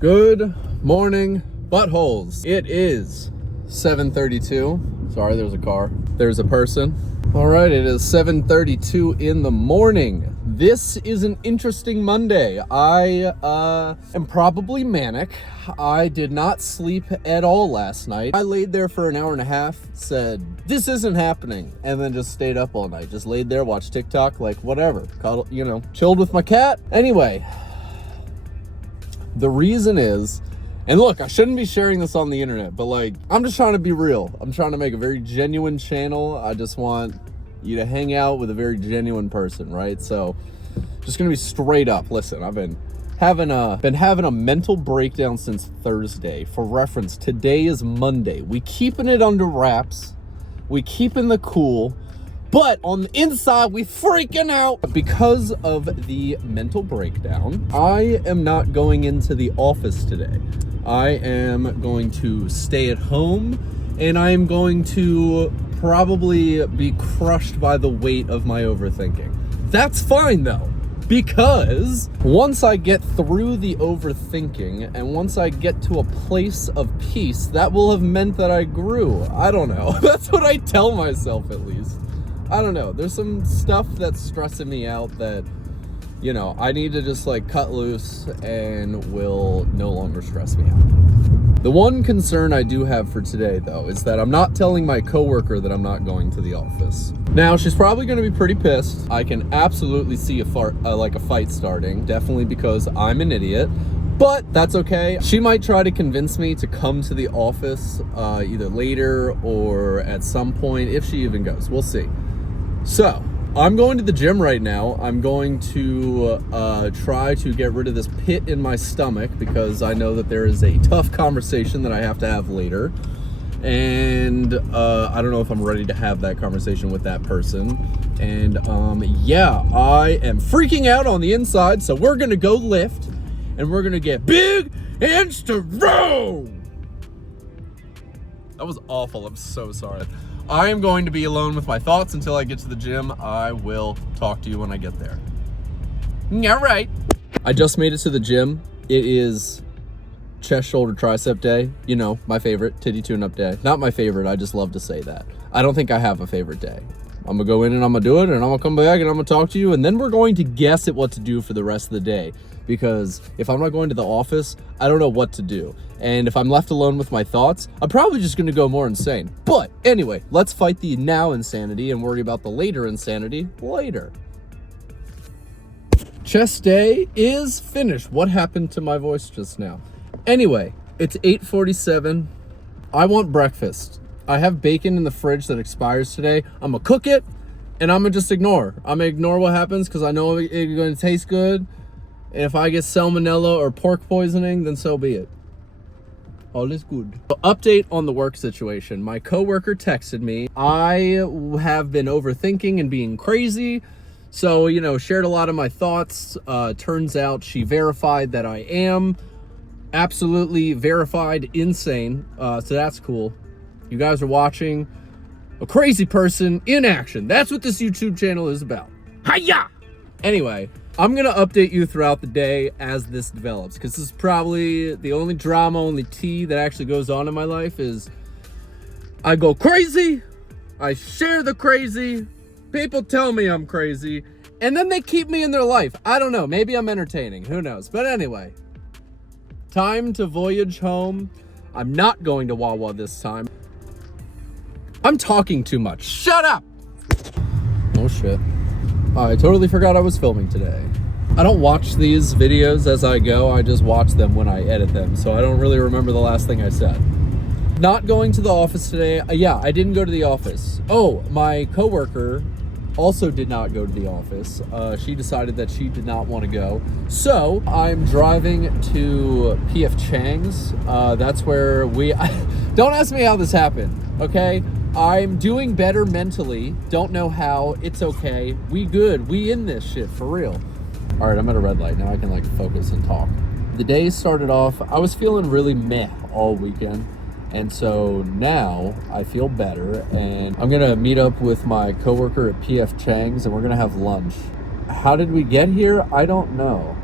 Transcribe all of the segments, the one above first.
Good morning, buttholes. It is 7:32. Sorry, there's a car. There's a person. All right, it is 7:32 in the morning. This is an interesting Monday. I am probably manic. I did not sleep at all last night. I laid there for an hour and a half, said, this isn't happening, and then just stayed up all night. Just laid there, watched TikTok, like whatever. Chilled with my cat. Anyway, the reason is, and look, I shouldn't be sharing this on the internet, but I'm just trying to be real. I'm trying to make a very genuine channel. I just want you to hang out with a very genuine person, right? So just gonna be straight up. Listen, I've been having a mental breakdown since Thursday. For reference, today is Monday. We keeping it under wraps. We keeping the cool. But on the inside, we freaking out. Because of the mental breakdown, I am not going into the office today. I am going to stay at home, and I am going to probably be crushed by the weight of my overthinking. That's fine though, because once I get through the overthinking and once I get to a place of peace, that will have meant that I grew. I don't know. That's what I tell myself, at least. I don't know. There's some stuff that's stressing me out that, I need to just cut loose and will no longer stress me out. The one concern I do have for today, though, is that I'm not telling my coworker that I'm not going to the office. Now, she's probably going to be pretty pissed. I can absolutely see a fight starting, definitely because I'm an idiot. But that's okay. She might try to convince me to come to the office either later or at some point, if she even goes. We'll see. So, I'm going to the gym right now. I'm going to try to get rid of this pit in my stomach because I know that there is a tough conversation that I have to have later. And I don't know if I'm ready to have that conversation with that person. And yeah, I am freaking out on the inside. So we're going to go lift and we're going to get big and strong. That was awful. I'm so sorry. I am going to be alone with my thoughts until I get to the gym. I will talk to you when I get there. All right. I just made it to the gym. It is chest, shoulder, tricep day. My favorite, titty tune-up day. Not my favorite, I just love to say that. I don't think I have a favorite day. I'm gonna go in and I'm gonna do it, and I'm gonna come back and I'm gonna talk to you, and then we're going to guess at what to do for the rest of the day. Because if I'm not going to the office, I don't know what to do. And if I'm left alone with my thoughts, I'm probably just gonna go more insane. But anyway, let's fight the now insanity and worry about the later insanity later. Chest day is finished. What happened to my voice just now? Anyway, it's 8:47. I want breakfast. I have bacon in the fridge that expires today. I'm gonna cook it and I'm gonna just ignore. I'm gonna ignore what happens because I know it's gonna taste good. And if I get salmonella or pork poisoning, then so be it. All is good. So, update on the work situation. My coworker texted me. I have been overthinking and being crazy. So, shared a lot of my thoughts. Turns out she verified that I am absolutely verified insane. So that's cool. You guys are watching a crazy person in action. That's what this YouTube channel is about. Hiya! Anyway, I'm gonna update you throughout the day as this develops, because this is probably the only drama, only tea that actually goes on in my life is I go crazy, I share the crazy, people tell me I'm crazy, and then they keep me in their life. I don't know, maybe I'm entertaining, who knows? But anyway, time to voyage home. I'm not going to Wawa this time. I'm talking too much. Shut up! Oh shit. I totally forgot I was filming today. I don't watch these videos as I go, I just watch them when I edit them, so I don't really remember the last thing I said. Not going to the office today. Yeah, I didn't go to the office. Oh, my coworker also did not go to the office. She decided that she did not want to go. So I'm driving to PF Chang's. That's where don't ask me how this happened, okay? I'm doing better mentally. Don't know how. It's okay. We good. We in this shit for real. All right, I'm at a red light. Now I can focus and talk. The day started off, I was feeling really meh all weekend. And so now I feel better, and I'm gonna meet up with my coworker at PF Chang's and we're gonna have lunch. How did we get here? I don't know.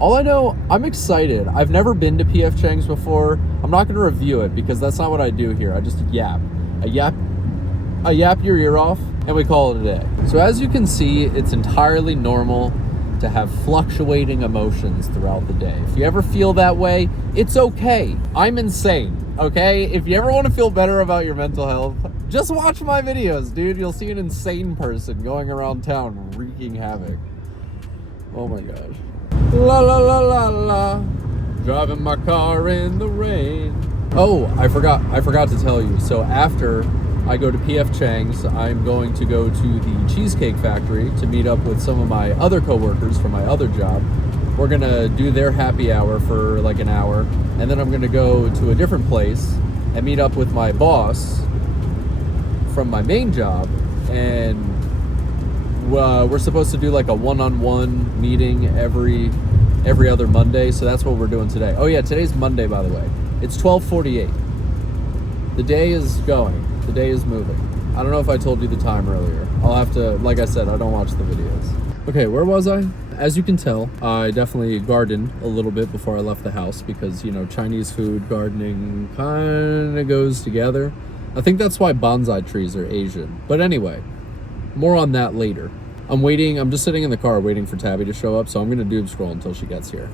All I know, I'm excited. I've never been to PF Chang's before. I'm not going to review it because that's not what I do here. I just yap. I yap your ear off, and we call it a day. So as you can see, it's entirely normal to have fluctuating emotions throughout the day. If you ever feel that way, it's okay. I'm insane, okay? If you ever want to feel better about your mental health, just watch my videos, dude. You'll see an insane person going around town wreaking havoc. Oh my gosh. La la la la la. Driving my car in the rain. Oh, I forgot to tell you. So after I go to PF Chang's, I'm going to go to the Cheesecake Factory to meet up with some of my other coworkers from my other job. We're gonna do their happy hour for like an hour, and then I'm gonna go to a different place and meet up with my boss from my main job, and we're supposed to do like a one-on-one meeting every other Monday, so that's what we're doing today. Oh yeah, today's Monday, by the way. It's 12:48. The day is going. The day is moving. I don't know if I told you the time earlier. I'll have to, like I said, I don't watch the videos. Okay, where was I? As you can tell, I definitely gardened a little bit before I left the house because, you know, Chinese food, gardening kind of goes together. I think that's why bonsai trees are Asian. But anyway, more on that later. I'm just sitting in the car waiting for Tabby to show up, so I'm gonna doom scroll until she gets here.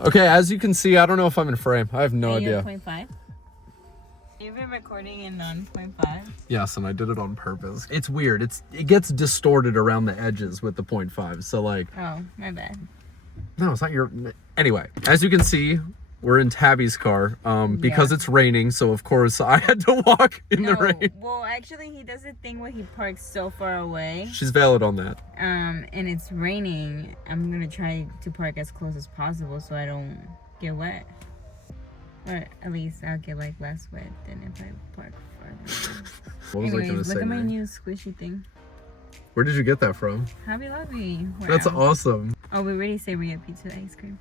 Okay, as you can see, I don't know if I'm in frame. I have no idea. 0.5? You've been recording in 0.5? Yes, and I did it on purpose. It's weird. It gets distorted around the edges with the 0.5. So like. Oh, my bad. No, it's not your. Anyway, as you can see, we're in Tabby's car because it's raining. So of course I had to walk in the rain. Well, actually, he does a thing where he parks so far away. She's valid on that. And it's raining. I'm gonna try to park as close as possible so I don't get wet. Or at least I'll get like less wet than if I park farther. What was I gonna say? Look at my new squishy thing. Where did you get that from? Hobby Lobby. Wow. That's awesome. Oh, we already say we have pizza ice cream.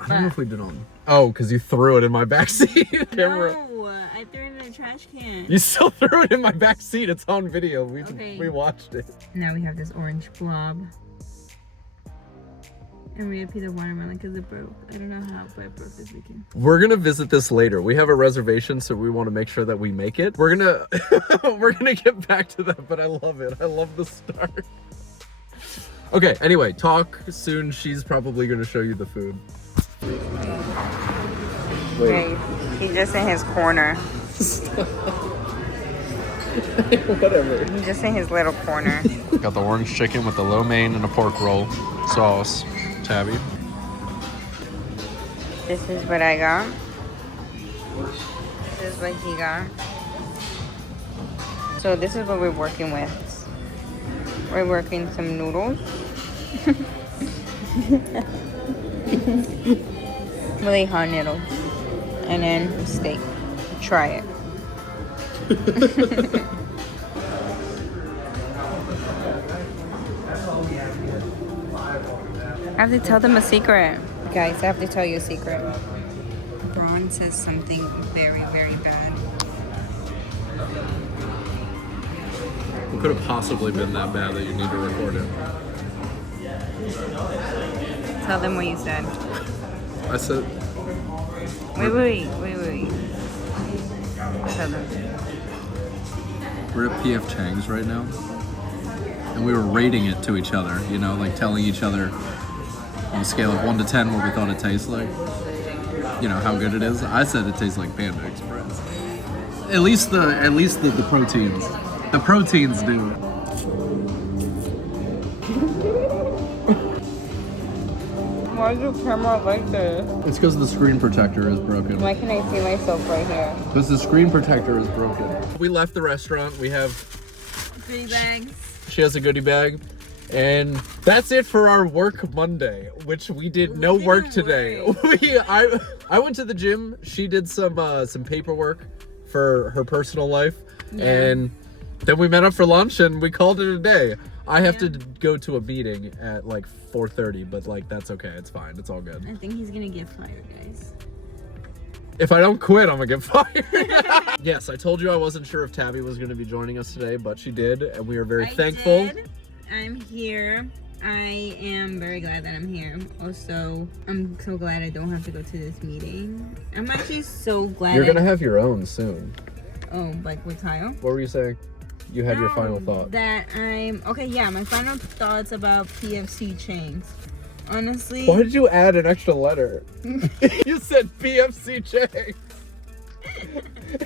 I don't know if we did on. Oh, because you threw it in my backseat. No, I threw it in the trash can. You still threw it in my backseat. It's on video. We watched it. Now we have this orange blob. And we have the watermelon because it broke. I don't know how, but it broke this weekend. We're gonna visit this later. We have a reservation, so we want to make sure that we make it. We're gonna get back to that, but I love it. I love the start. Okay, anyway, talk soon. She's probably gonna show you the food. Wait. He's just in his corner. Whatever. He's just in his little corner. Got the orange chicken with the lo mein and a pork roll sauce. Tabby. This is what I got. This is what he got. So this is what we're working with. We're working some noodles. Really hot noodles. And then steak. Try it. I have to tell them a secret. Guys, I have to tell you a secret. Braun says something very, very bad. What could have possibly been that bad that you need to record it? Tell them what you said. I said... Wait. Tell them. We're at PF Chang's right now. And we were rating it to each other, you know, like telling each other on a scale of 1 to 10 what we thought it tastes like. You know, how good it is. I said it tastes like Panda Express. At least the proteins. The proteins do. Why is your camera like this? It's because the screen protector is broken. Why can I see myself right here? Because the screen protector is broken. We left the restaurant. We have... Goodie bags. She has a goodie bag. And that's it for our work Monday, which we did no work today. I went to the gym. She did some paperwork for her personal life. Yeah. And then we met up for lunch and we called it a day. I have to go to a meeting at like 4:30, but like that's okay. It's fine. It's all good. I think he's gonna get fired, guys. If I don't quit, I'm gonna get fired. Yes, I told you I wasn't sure if Tabby was gonna be joining us today, but she did, and we are very thankful. I'm here. I am very glad that I'm here. Also, I'm so glad I don't have to go to this meeting. I'm actually so glad. You're gonna have your own soon. Oh, like with Tayo? What were you saying? You had your final thought. That I'm okay. Yeah, my final thoughts about PFC chains. Honestly. Why did you add an extra letter? You said PFC Chang.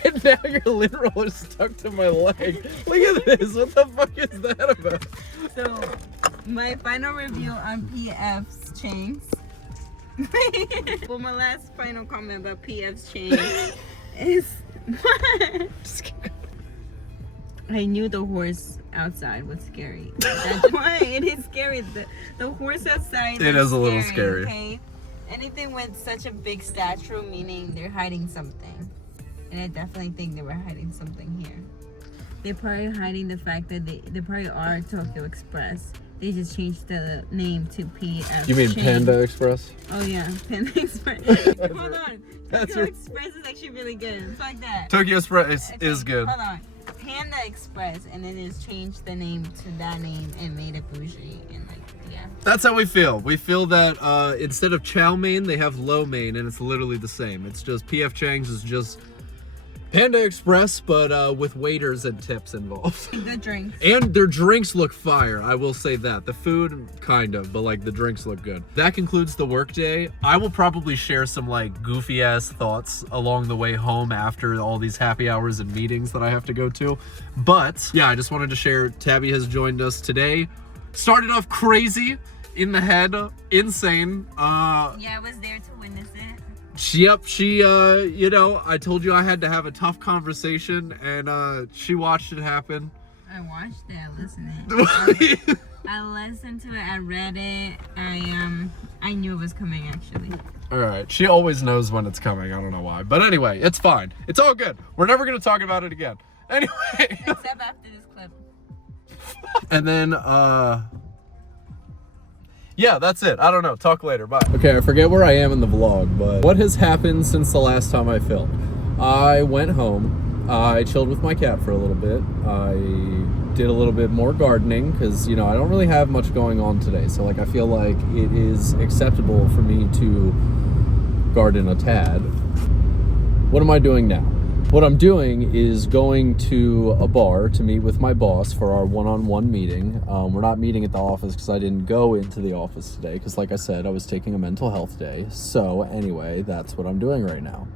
And now your lint roller is stuck to my leg. Look at this. What the fuck is that about? So, my final review on PF's chains. Well, my last final comment about PF's chains is I knew the horse outside was scary. That's why it is scary. The horse outside. It is a little scary. Okay, anything with such a big statue, meaning they're hiding something, and I definitely think they were hiding something here. They're probably hiding the fact that they probably are Tokyo Express. They just changed the name to PF. You mean Chain. Panda Express? Oh yeah, Panda Express. Hold on. Tokyo Express is actually really good. It's like that. Tokyo Express is good. Hold on. Panda Express, and then it's changed the name to that name and made it bougie and like yeah. That's how we feel. We feel that instead of chow mein, they have lo mein, and it's literally the same. It's just PF Chang's is just Panda Express, but with waiters and tips involved. Good drinks. And their drinks look fire, I will say that. The food, kind of, but like the drinks look good. That concludes the workday. I will probably share some like goofy ass thoughts along the way home after all these happy hours and meetings that I have to go to. But yeah, I just wanted to share, Tabby has joined us today. Started off crazy, in the head, insane. Yeah, I was there to witness it. Yep, she, you know, I told you I had to have a tough conversation, and, she watched it happen. I watched it, I listened to it. I listened to it, I read it, I knew it was coming, actually. Alright, she always knows when it's coming, I don't know why. But anyway, it's fine. It's all good. We're never gonna talk about it again. Anyway. Except after this clip. And then, yeah, that's it. I don't know. Talk later. Bye. Okay, I forget where I am in the vlog, but what has happened since the last time I filmed? I went home. I chilled with my cat for a little bit. I did a little bit more gardening because, you know, I don't really have much going on today. So, like, I feel like it is acceptable for me to garden a tad. What am I doing now? What I'm doing is going to a bar to meet with my boss for our one-on-one meeting. We're not meeting at the office because I didn't go into the office today because, like I said, I was taking a mental health day. So anyway, that's what I'm doing right now.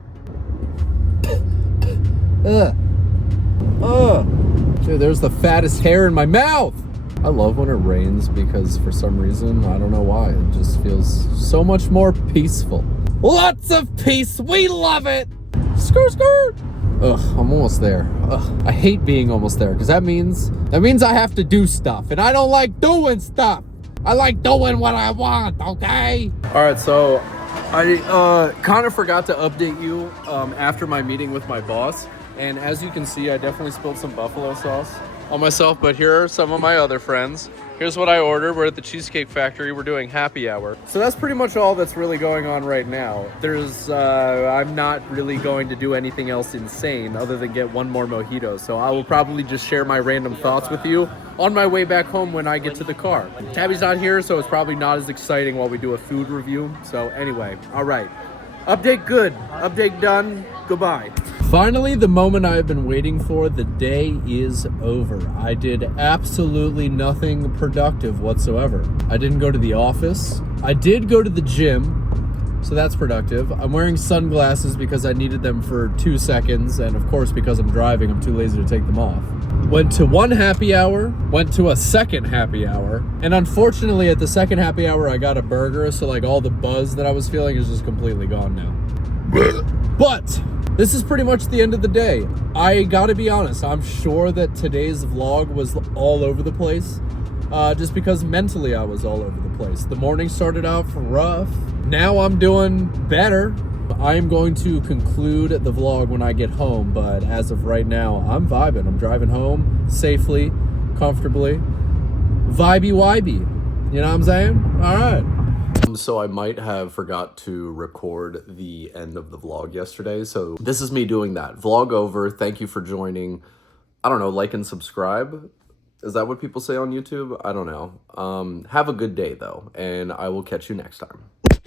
Dude, there's the fattest hair in my mouth. I love when it rains because for some reason, I don't know why, it just feels so much more peaceful. Lots of peace. We love it. Skirt, skirt. Ugh, I'm almost there. Ugh, I hate being almost there because that means I have to do stuff, and I don't like doing stuff. I like doing what I want, okay? All right, so I kind of forgot to update you after my meeting with my boss, and as you can see, I definitely spilled some buffalo sauce on myself, but here are some of my other friends. Here's what I ordered. We're at the Cheesecake Factory. We're doing happy hour. So that's pretty much all that's really going on right now. I'm not really going to do anything else insane other than get one more mojito. So I will probably just share my random thoughts with you on my way back home when I get to the car. Tabby's not here, so it's probably not as exciting while we do a food review. So anyway, all right. Update good. Update done. Goodbye. Finally, the moment I have been waiting for, the day is over. I did absolutely nothing productive whatsoever. I didn't go to the office. I did go to the gym, so that's productive. I'm wearing sunglasses because I needed them for 2 seconds, and of course, because I'm driving, I'm too lazy to take them off. Went to one happy hour, went to a second happy hour, and unfortunately at the second happy hour I got a burger, so like all the buzz that I was feeling is just completely gone now. But this is pretty much the end of the day. I gotta be honest, I'm sure that today's vlog was all over the place, just because mentally I was all over the place. The morning started off rough. Now I'm doing better. I am going to conclude the vlog when I get home, but as of right now, I'm vibing. I'm driving home safely, comfortably. Vibey-wibey. You know what I'm saying? All right. So I might have forgot to record the end of the vlog yesterday. So this is me doing that. Vlog over. Thank you for joining. I don't know, like and subscribe. Is that what people say on YouTube? I don't know. Have a good day though, and I will catch you next time.